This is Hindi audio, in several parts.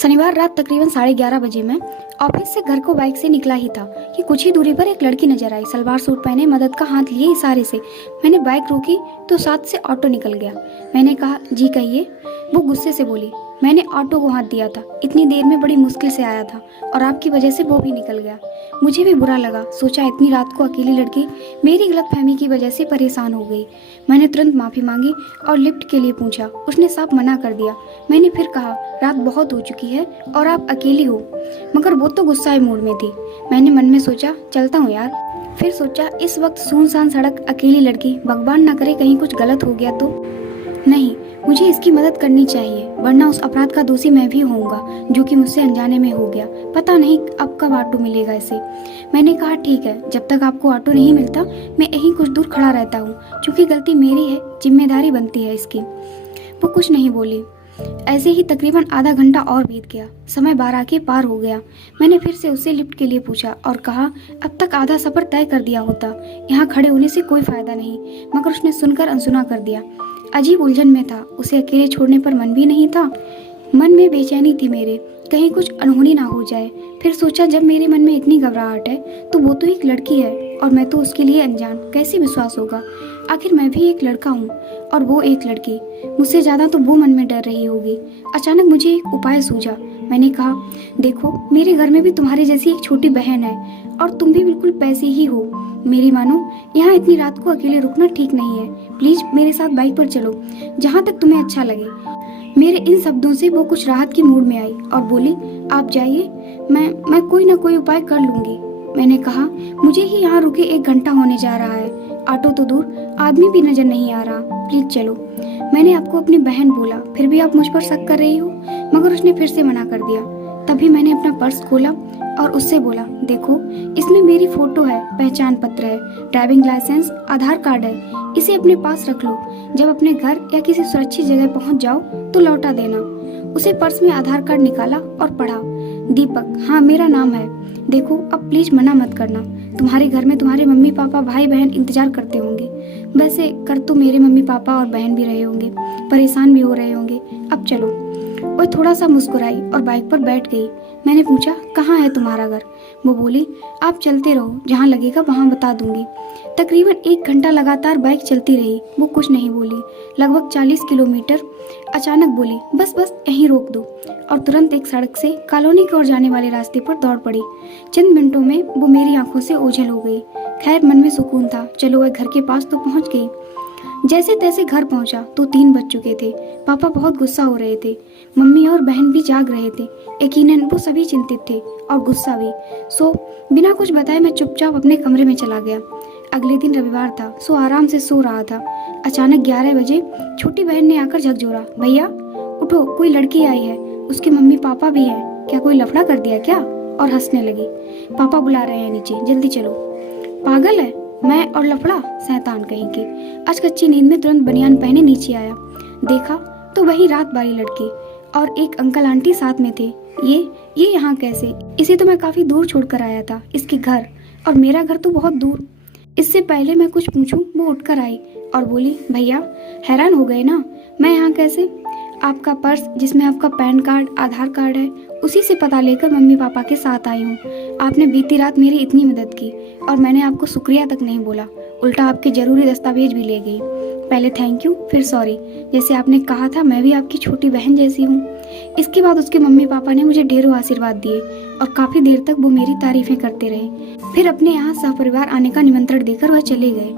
शनिवार रात तकरीबन 11:30 बजे मैं ऑफिस से घर को बाइक से निकला ही था कि कुछ ही दूरी पर एक लड़की नजर आई। सलवार सूट पहने, मदद का हाथ लिए इशारे से। मैंने बाइक रोकी तो साथ से ऑटो निकल गया। मैंने कहा, जी कहिए। वो गुस्से से बोली, मैंने ऑटो को हाथ दिया था, इतनी देर में बड़ी मुश्किल से आया था और आपकी वजह से वो भी निकल गया। मुझे भी बुरा लगा, सोचा इतनी रात को अकेली लड़की मेरी गलतफहमी की वजह से परेशान हो गई। मैंने तुरंत माफ़ी मांगी और लिफ्ट के लिए पूछा। उसने साफ मना कर दिया। मैंने फिर कहा, रात बहुत हो चुकी है और आप अकेली हो, मगर वो तो गुस्साए मूड में थी। मैंने मन में सोचा, चलता हूँ यार। फिर सोचा, इस वक्त सुनसान सड़क, अकेली लड़की, भगवान ना करे कहीं कुछ गलत हो गया तो। नहीं, मुझे इसकी मदद करनी चाहिए, वरना उस अपराध का दोषी मैं भी होऊंगा जो कि मुझसे अनजाने में हो गया। पता नहीं अब कब ऑटो मिलेगा इसे। मैंने कहा, ठीक है, जब तक आपको ऑटो नहीं मिलता मैं यहीं कुछ दूर खड़ा रहता हूँ, क्योंकि गलती मेरी है, जिम्मेदारी बनती है इसकी। वो कुछ नहीं बोली। ऐसे ही तकरीबन आधा घंटा और बीत गया। समय 12 के पार हो गया। मैंने फिर से उससे लिफ्ट के लिए पूछा और कहा, अब तक आधा सफर तय कर दिया होता, यहाँ खड़े होने से कोई फायदा नहीं। मगर उसने सुनकर अनसुना कर दिया। अजीब उलझन में था, उसे अकेले छोड़ने पर मन भी नहीं था। मन में बेचैनी थी मेरे, कहीं कुछ अनहोनी ना हो जाए। फिर सोचा, जब मेरे मन में इतनी घबराहट है तो वो तो एक लड़की है और मैं तो उसके लिए अनजान, कैसे विश्वास होगा। आखिर मैं भी एक लड़का हूँ और वो एक लड़की। मुझसे ज्यादा तो वो मन में डर रही होगी। अचानक मुझे एक उपाय सूझा। मैंने कहा, देखो, मेरे घर में भी तुम्हारे जैसी एक छोटी बहन है और तुम भी बिल्कुल वैसी ही हो। मेरी मानो, यहाँ इतनी रात को अकेले रुकना ठीक नहीं है। प्लीज मेरे साथ बाइक पर चलो, जहाँ तक तुम्हें अच्छा लगे। मेरे इन शब्दों से वो कुछ राहत की मूड में आई और बोली, आप जाइए, मैं कोई ना कोई उपाय कर लूंगी। मैंने कहा, मुझे ही यहाँ रुके 1 घंटा होने जा रहा है, ऑटो तो दूर, आदमी भी नजर नहीं आ रहा, प्लीज चलो। मैंने आपको अपनी बहन बोला, फिर भी आप मुझ पर शक कर रही हो। मगर उसने फिर से मना कर दिया। तभी मैंने अपना पर्स खोला और उससे बोला, देखो, इसमें मेरी फोटो है, पहचान पत्र है, ड्राइविंग लाइसेंस, आधार कार्ड है, इसे अपने पास रख लो। जब अपने घर या किसी सुरक्षित जगह पहुंच जाओ तो लौटा देना। उसे पर्स में आधार कार्ड निकाला और पढ़ा। दीपक, हाँ मेरा नाम है। देखो, अब प्लीज मना मत करना। तुम्हारे घर में तुम्हारे मम्मी पापा, भाई बहन इंतजार करते होंगे। वैसे कर तो मेरे मम्मी पापा और बहन भी रहे होंगे, परेशान भी हो रहे होंगे। अब चलो। वो थोड़ा सा मुस्कुराई और बाइक पर बैठ गई। मैंने पूछा, कहाँ है तुम्हारा घर? वो बोली, आप चलते रहो, जहाँ लगेगा वहाँ बता दूंगी। तकरीबन 1 घंटा लगातार बाइक चलती रही। वो कुछ नहीं बोली, लगभग 40 किलोमीटर। अचानक बोली, बस बस यहीं रोक दो, और तुरंत एक सड़क से कॉलोनी की ओर जाने वाले रास्ते पर दौड़ पड़ी। चंद मिनटों में वो मेरी आंखों से ओझल हो गई। खैर, मन में सुकून था, चलो वह घर के पास तो पहुंच गई। जैसे तैसे घर पहुंचा तो 3 बज चुके थे। पापा बहुत गुस्सा हो रहे थे, मम्मी और बहन भी जाग रहे थे। यकीनन वो सभी चिंतित थे और गुस्सा भी। सो बिना कुछ बताए मैं चुपचाप अपने कमरे में चला गया। अगले दिन रविवार था, सो आराम से सो रहा था। अचानक 11 बजे छोटी बहन ने आकर झकझोरा, भैया उठो, कोई लड़की आई है, उसके मम्मी पापा भी हैं, क्या कोई लफड़ा कर दिया क्या? और हंसने लगी। पापा बुला रहे हैं नीचे, जल्दी चलो। पागल है मैं और लफड़ा, शैतान कहीं की। आज कच्ची नींद में तुरंत बनियान पहने नीचे आया। देखा तो वही रात वाली लड़की और एक अंकल आंटी साथ में थे। ये यहाँ कैसे? इसे तो मैं काफी दूर छोड़कर आया था, इसके घर, और मेरा घर तो बहुत दूर। इससे पहले मैं कुछ पूछूं, वो उठकर आई और बोली, भैया हैरान हो गए ना, मैं यहाँ कैसे? आपका पर्स जिसमें आपका पैन कार्ड, आधार कार्ड है, उसी से पता लेकर मम्मी पापा के साथ आई हूँ। आपने बीती रात मेरी इतनी मदद की और मैंने आपको शुक्रिया तक नहीं बोला, उल्टा आपके जरूरी दस्तावेज भी ले गई। पहले थैंक यू, फिर सॉरी। जैसे आपने कहा था, मैं भी आपकी छोटी बहन जैसी हूँ। इसके बाद उसके मम्मी पापा ने मुझे ढेरों आशीर्वाद दिए और काफी देर तक वो मेरी तारीफें करते रहे। फिर अपने यहाँ सहपरिवार आने का निमंत्रण देकर वह चले गए।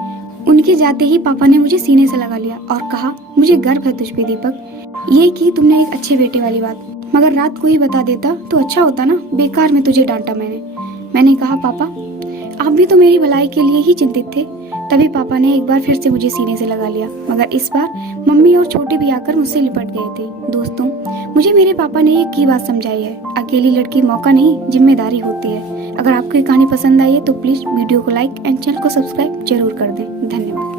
उनके जाते ही पापा ने मुझे सीने से लगा लिया और कहा, मुझे गर्व है तुझ पे दीपक, ये की तुमने एक अच्छे बेटे वाली बात, मगर रात को ही बता देता तो अच्छा होता ना, बेकार में तुझे डांटा मैंने कहा, पापा आप भी तो मेरी भलाई के लिए ही चिंतित थे। तभी पापा ने एक बार फिर से मुझे सीने से लगा लिया, मगर इस बार मम्मी और छोटे भी आकर मुझसे लिपट गए थे। दोस्तों, मुझे मेरे पापा ने एक ही बात समझाई है, अकेली लड़की मौका नहीं, जिम्मेदारी होती है। अगर आपको ये कहानी पसंद आई है तो प्लीज वीडियो को लाइक एंड चैनल को सब्सक्राइब जरूर कर दें। धन्यवाद।